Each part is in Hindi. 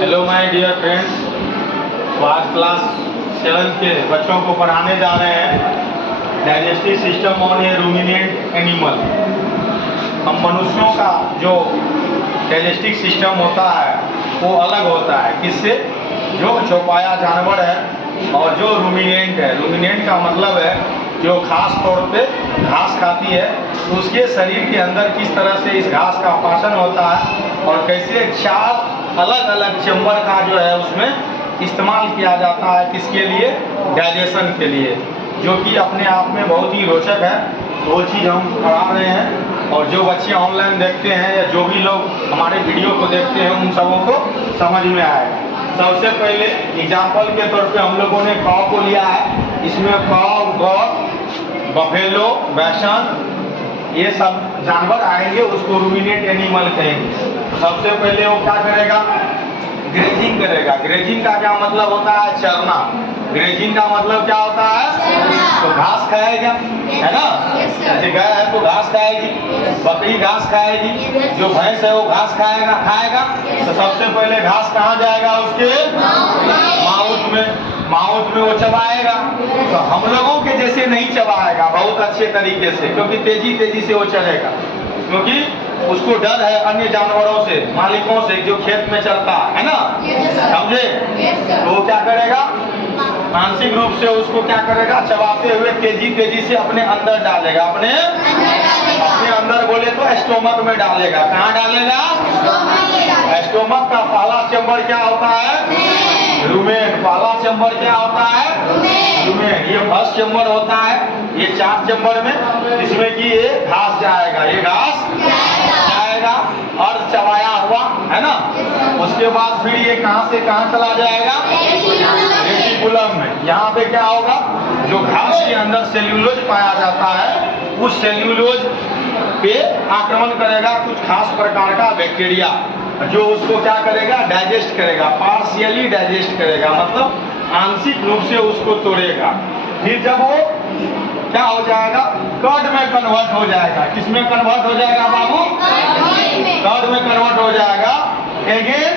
हेलो माय डियर फ्रेंड्स, तो आज क्लास 7 के बच्चों को पढ़ाने जा रहे हैं digestive system on A ruminant animal. हम मनुष्यों का जो डाइजेस्टिव सिस्टम होता है वो अलग होता है। किससे? जो चौपाया जानवर है और जो रूमिनेंट है। रूमिनेंट का मतलब है जो खास तौर पे घास खाती है, तो उसके शरीर के अंदर किस तरह से इस घास का पाचन होता है और कैसे 4 अलग अलग चैम्बर का जो है उसमें इस्तेमाल किया जाता है। किसके लिए? डाइजेशन के लिए, जो कि अपने आप में बहुत ही रोचक है। वो चीज़ हम पढ़ा रहे हैं और जो बच्चे ऑनलाइन देखते हैं या जो भी लोग हमारे वीडियो को देखते हैं उन सबों को समझ में आएगा। सबसे पहले एग्जाम्पल के तौर पे हम लोगों ने काऊ को लिया है। इसमें काऊ, गौ, बफेलो, बैसन, ये सब जानवर आएंगे, उसको रूमिनेंट एनिमल कहेंगे। सबसे पहले वो क्या करेगा? ग्रेजिंग करेगा। ग्रेजिंग का क्या मतलब होता है? चरना। ग्रेजिंग का मतलब क्या होता है? तो घास खाएगा, है ना? जैसे गाय है तो घास खाएगी, बकरी घास खाएगी, जो भैंस है वो घास खाएगा। तो सबसे पहले घास कहाँ जाएगा? उसके माउथ में। माउथ में वो चबाएगा। तो हम लोगों के जैसे नहीं चबाएगा बहुत अच्छे तरीके से, क्योंकि तेजी से वो चलेगा, क्योंकि उसको डर है अन्य जानवरों से, मालिकों से, जो खेत में चलता है ना, समझे? तो वो क्या करेगा? मानसिक रूप से उसको क्या करेगा? चबाते हुए तेजी से अपने अंदर डालेगा। अपने अंदर बोले तो स्टोमक में डालेगा। कहाँ डालेगा? स्टोमक का पहला चैम्बर क्या होता है? रूमेन। पहला चैम्बर क्या होता है? रूमेन। ये फर्स्ट चैम्बर होता है। ये 4 चैम्बर में, इसमें कि ये घास जाएगा, ये घास जाएगा और चबाया हुआ, है ना? उसके बाद फिर ये कहाँ से कहाँ चला जाएगा? रेटिकुलम में। यहाँ पे क्या होगा? जो घास के अंदर सेल्यूलोज पाया जाता है, उस सेल्यूलोज पे आक्रमण करेगा कुछ खास प्रकार का बैक्टीरिया, जो उसको क्या करेगा? डाइजेस्ट करेगा। पार्शियली डाइजेस्ट करेगा, मतलब आंशिक रूप से उसको तोड़ेगा। फिर जब वो क्या हो जाएगा? कर्ड में कन्वर्ट हो जाएगा। किसमें कन्वर्ट हो जाएगा बाबू? कर्ड में कन्वर्ट हो जाएगा। Again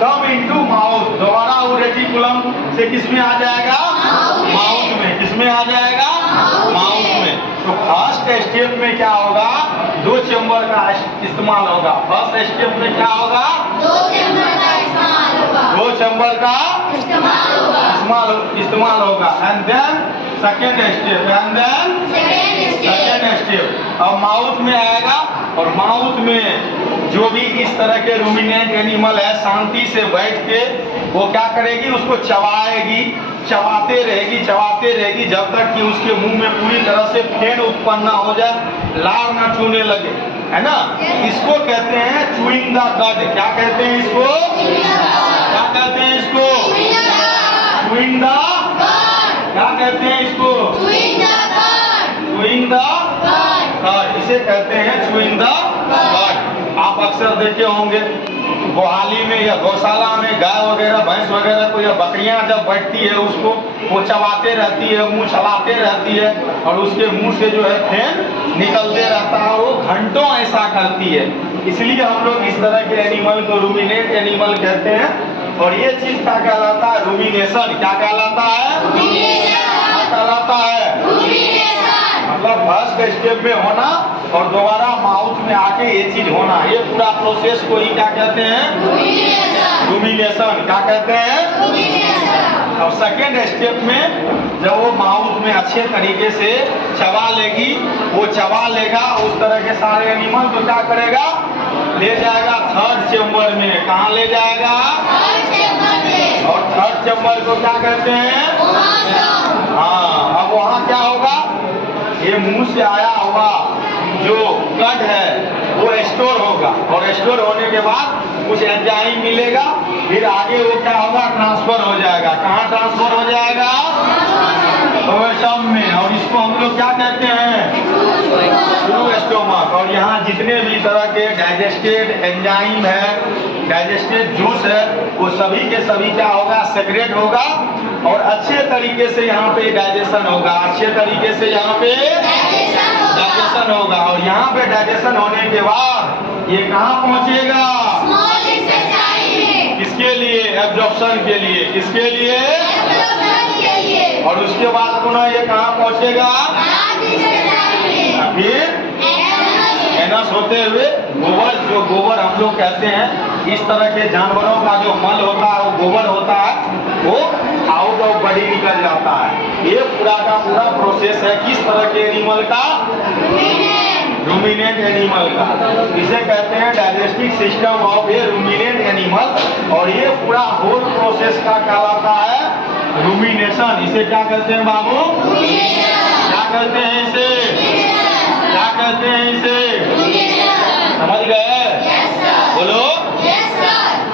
come into mouth. दोबारा वो रेटिकुलम से किसमें आ जाएगा? माउथ में। किसमें आ जाएगा? माउथ में। तो फर्स्ट स्टेप में क्या होगा? 2 चैम्बर का इस्तेमाल होगा। फर्स्ट स्टेप में क्या होगा? 2 चैम्बर का इस्तेमाल होगा। And then second step. अब माउथ में आएगा और माउथ में जो भी इस तरह के रूमिनेंट एनिमल है शांति से बैठ के वो क्या करेगी? उसको चबाएगी, चबाते रहेगी जब तक कि उसके मुंह में पूरी तरह से फेन उत्पन्न ना हो जाए, लार ना चूने लगे, है ना? इसको कहते हैं चूइंग द कड। क्या कहते हैं इसको? क्या कहते हैं इसको? Chewing the. क्या कहते हैं इसको? चूइंग द कड। इसे कहते हैं चूइंग द कड। आप अक्सर देखे होंगे गोहाली में या गौशाला में गाय वगैरह, भैंस वगैरह को या बकरियां जब बैठती है उसको वो चबाते रहती है, मुंह चलाते रहती है और उसके मुंह से जो है फेन निकलते रहता है। वो घंटों ऐसा करती है। इसलिए हम लोग इस तरह के एनिमल को रूमिनेंट एनिमल कहते हैं। और ये चीज क्या कहलाता है? रूमिनेशन। क्या कहलाता है? क्या कहलाता है? मतलब फर्स्ट स्टेप में होना और दोबारा माउथ में आके ये चीज होना, ये पूरा प्रोसेस को ही क्या कहते हैं? रूमिनेशन। क्या कहते हैं? और सेकेंड स्टेप में जब वो माउथ में अच्छे तरीके से चबा लेगी, वो चबा लेगा उस तरह के सारे एनिमल, तो क्या करेगा? ले जाएगा थर्ड चैम्बर में। कहाँ ले जाएगा? और थर्ड चैम्बर को क्या कहते हैं? हाँ, अब वहाँ क्या होगा? ये मुंह से आया हुआ जो कड है वो स्टोर होगा और स्टोर होने के बाद कुछ एंजाइम मिलेगा, फिर आगे वो क्या होगा? ट्रांसफर हो जाएगा। कहाँ ट्रांसफर हो जाएगा? स्टोमक में। और इसको हम लोग क्या कहते हैं? Through stomach. और यहाँ जितने भी तरह के डाइजेस्टेड एंजाइम है, डाइजेस्टेड जूस है, वो सभी के सभी क्या होगा? सेक्रेट होगा और अच्छे तरीके से यहाँ पे डाइजेशन होगा। अच्छे तरीके से यहाँ पे डाइजेशन होगा। और यहाँ पे डाइजेशन होने के बाद ये कहाँ पहुँचेगा? किसके लिए? एब्जॉर्प्शन के लिए। किसके लिए? और उसके बाद पुनः ये कहाँ पहुंचेगा? फिर एनस होते हुए गोबर, जो गोबर हम लोग कहते हैं, इस तरह के जानवरों का जो मल होता है, वो गोबर होता है, वो आउट ऑफ बॉडी निकल जाता है। ये पूरा का पूरा प्रोसेस है किस तरह के एनिमल का? रूमिनेंट एनिमल का। इसे कहते हैं digestive system of A ruminant animal. और ये पूरा होल प्रोसेस का कहलाता है रूमिनेशन। इसे क्या कहते हैं बाबू? क्या कहते हैं इसे? क्या कहते हैं इसे? समझ गए? बोलो।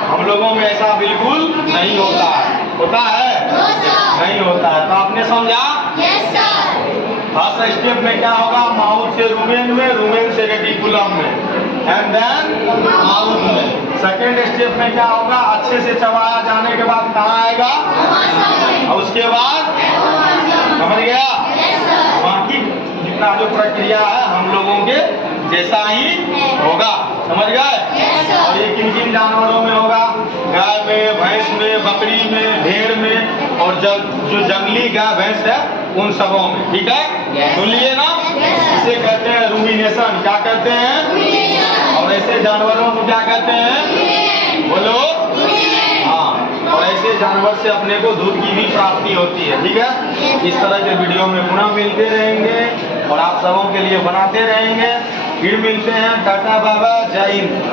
हम लोगों में ऐसा बिल्कुल नहीं होता है। होता है? नहीं होता है। तो आपने समझा? फर्स्ट स्टेप में क्या होगा? माउथ से रूमेन में, रूमेन से रेटिकुलम में, एंड देन माउथ में। सेकेंड स्टेप में क्या होगा? अच्छे से चबाया जाने के बाद कहाँ आएगा? और उसके बाद समझ गया? बाकी जितना जो प्रक्रिया है हम लोगों के जैसा ही होगा। समझ गए? और ये किन किन जानवरों में होगा? गाय में, भैंस में, बकरी में, भेड़ में, और जो जंगली गाय भैंस है उन सबों में। ठीक है? सुन लिए ना? इसे कहते हैं रूमिनेशन। क्या कहते हैं? और ऐसे जानवरों को क्या कहते हैं? बोलो। हाँ, और ऐसे जानवर से अपने को दूध की भी प्राप्ति होती है। ठीक है? इस तरह के वीडियो में पुनः मिलते रहेंगे और आप सबों के लिए बनाते रहेंगे। फिर मिलते हैं। टाटा बाबा, जय हिंद।